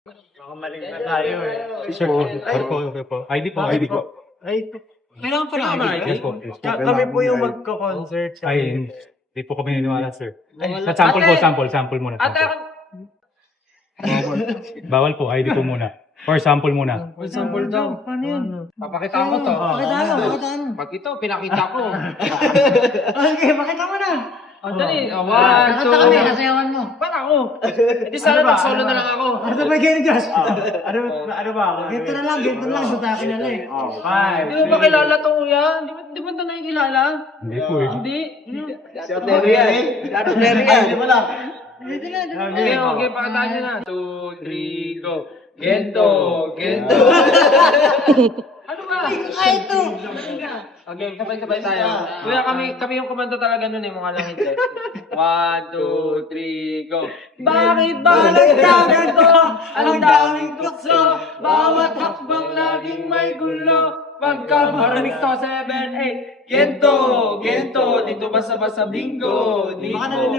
Nakamaling na tayo eh. Sir po, sir po. ID po. Ay, Kailangan pa na ID. Yes po. Yes po. kami po yung magko-concert. Ay, hindi po kami niniwala, sir. Sample po, sample muna. Ate, Bawal po, ID po muna. Or sample muna. sample daw. Paano yun? Papakita ko to. Pakita mo. Pag ito, pinakita ko. Okay, pakita mo na. Dali. One, Nakata two. kami, nasayawan mo. Ba't ako? Hindi sana mag-solo na lang ako. Ano ba kayo ni Josh? Ano ba? Ganito na lang, sutakin na lang eh. Five. Di mo ba kilala to, kuya? Di mo ito nakikilala? Hindi po eh. Hindi. Si Oteria eh. Hindi mo lang. Okay, okay, pakitaan nyo na. 2, 3, go. Gento. Ano ba? Ay, ito. Okay, sabay-sabay tayo. Kuya, kami yung komando talaga nun eh, mga langit eh. 1, 2, 3, go. Bakit ba nagkaganto? Ang daming tukso, bawat hakbang laging may gulo. Pagka marinig to 7, 8, gento, dito basa-basa bingo, dito.